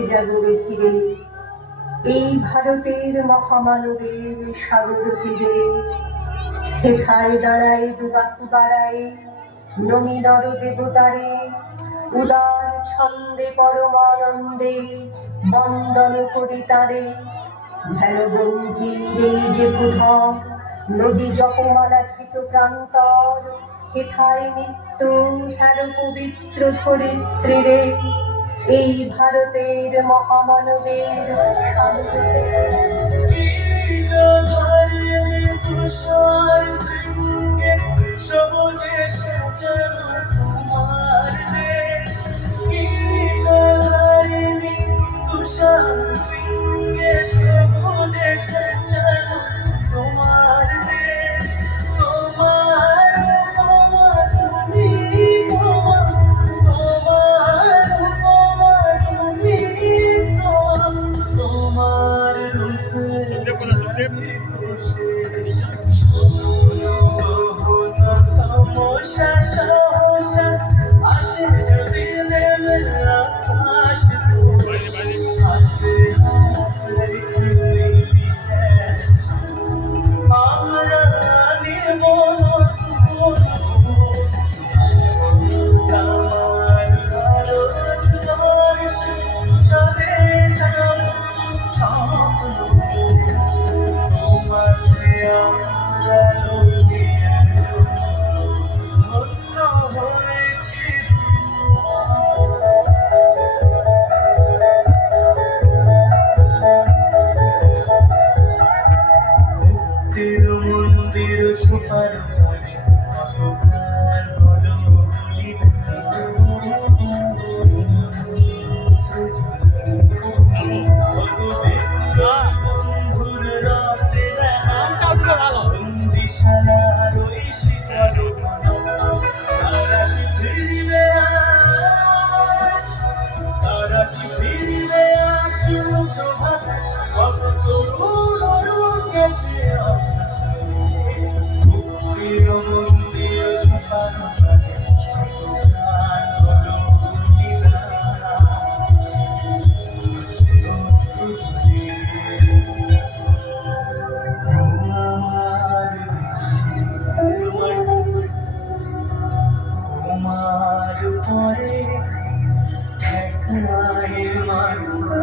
উঠে জাগরে ধীরে এই ভারতের মহামানবের সাগর তীরে। হেথায় দাঁড়ায় দুবাহু বাড়ায় নমি নর দেবতারে, উদার ছন্দে পরমানন্দে বন্দন করি তারে। ধ্যান গম্ভীর এই যে ভূধর নদী জপমালা ধৃত প্রান্তর, হেথায় নিত্য হের পবিত্র ধরিত্রীরে এই ভারতের মহামানবের সাগরে। তুষার শৃঙ্গে সবুজে সাজানো তোমার দেশ, নীলধারিণী তুষার শৃঙ্গে সবুজে সাজানো তোমার দেশ। তোমার উপমা তুমি তোমার, তোমার উপমা তুমি তোমার রূপে তমসা সহসা আসে যদি নেমে আকাশ হাতে হাত রেখে নিলি আমরা নিব আমার ভারতবর্ষ চলে যাব মন্দির সুপার তলে কত প্রাণ হলো বন্ধুর রাতে বন্দিশালার ওই শীতল তারা কি ফিরবে তারা কি ফিরবে সুপ্রভাত কত তরুণ অরুণ গেছে মুক্তির মন্দির সুপার তলে কত প্রাণ হলো তোমার পরে ঠেকায় মাথা,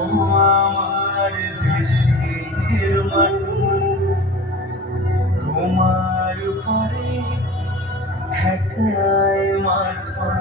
আমার দেশের মাটি তোমার পরে ঠেকায় মাথা।